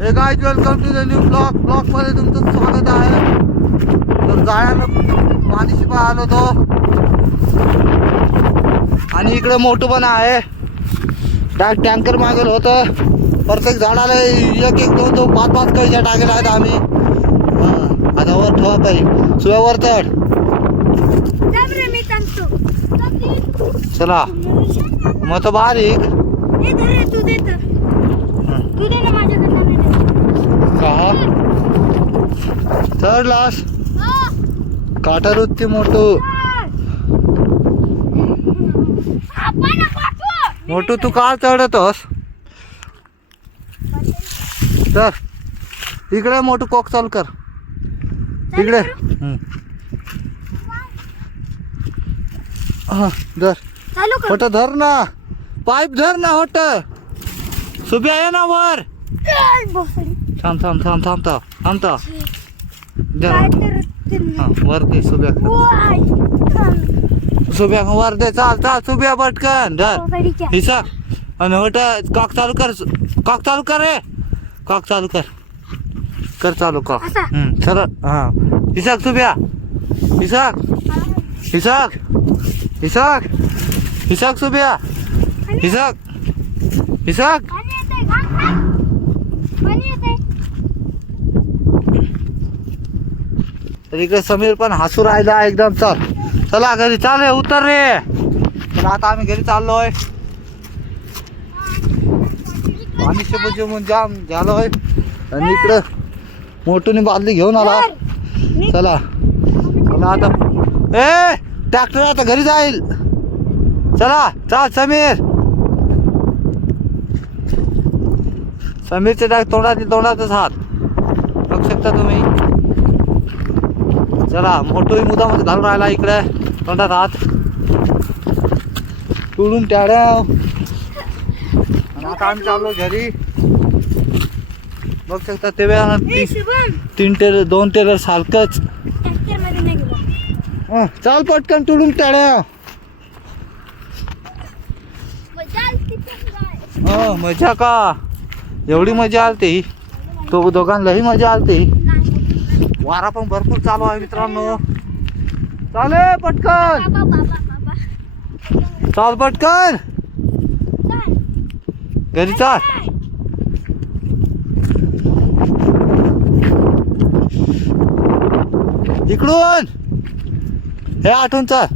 हे guys, welcome to the new blog मध्ये तुमचं स्वागत आहे. तर जाळ्याला पाणी शिपा आलो होतो आणि इकडे मोठं पण आहे. टँकर मागेल होतं. प्रत्येक झाडाला एक एक दोन दोन पाच पाच कैच्या टाकेला आहेत आम्ही. आता वर ठेवा पाहिजे सुव्यावर चढ. चला मग तर बारीक चढलास काटा रुत्ती मोठू तू का चढतोस? तर इकडे मोठू कोक चालू कर इकडे. हा धर होट, धर ना पाईप धर ना होट. सुब्या आहे ना वर. थांब थांब थांब थांब थांब वर दे सुब्या. सुब्या वर दे. चाल चाल सुब्या पटकन धर हिसा आणि होट. कॉक चालू कर. कॉक चालू कर रे. कॉक चालू कर. कर चालू कॉक. सरळ. हा हिसाक सुब्या. हिसाक हिसाक हिसाक हिसाक सुब्या. हिसाक हिसाक. तर इकडे समीर पण हसू राहिला एकदम. चल चला घरी चाल रे. उतर रे. तर आता आम्ही घरी चाललोय. पाणी शिपून जाम झालोय आणि इकडं मोठूने बादली घेऊन आला. चला चला आता. ए ट्रॅक्टर आता घरी जाईल. चला चाल समीर. समीरचे तोंडातच हात बघू शकता तुम्ही. चला मोठू मुदामध्ये घालून राहिला इकडे तोंडात हात तुडून टाळ्या. आणि आता आम्ही चाललो घरी. बघू शकता ते दोन टेलर सारखंच. चाल पटकन तुडून टाळ्या. मजा का एवढी मजा आलती. तो दोघांनाही मजा आलती. वारा पण भरपूर चालू आहे मित्रांनो. चाले पटकन चाल पटकन घरी चाल. इकडून हे आठवून चाल.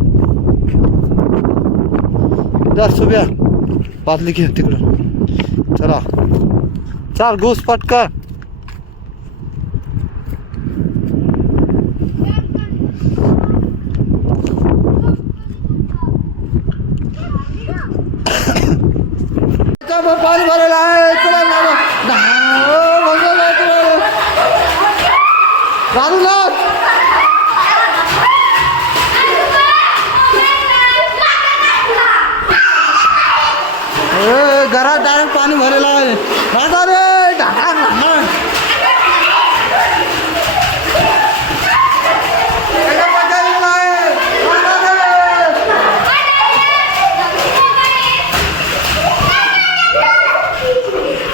दर सुब्या बादली घे तिकडून. चला चाल घुस पटकन. पाणी भरलेलं आहे. चला चालू लाग. घरात डायरेक्ट पाणी भरलेलं आहे.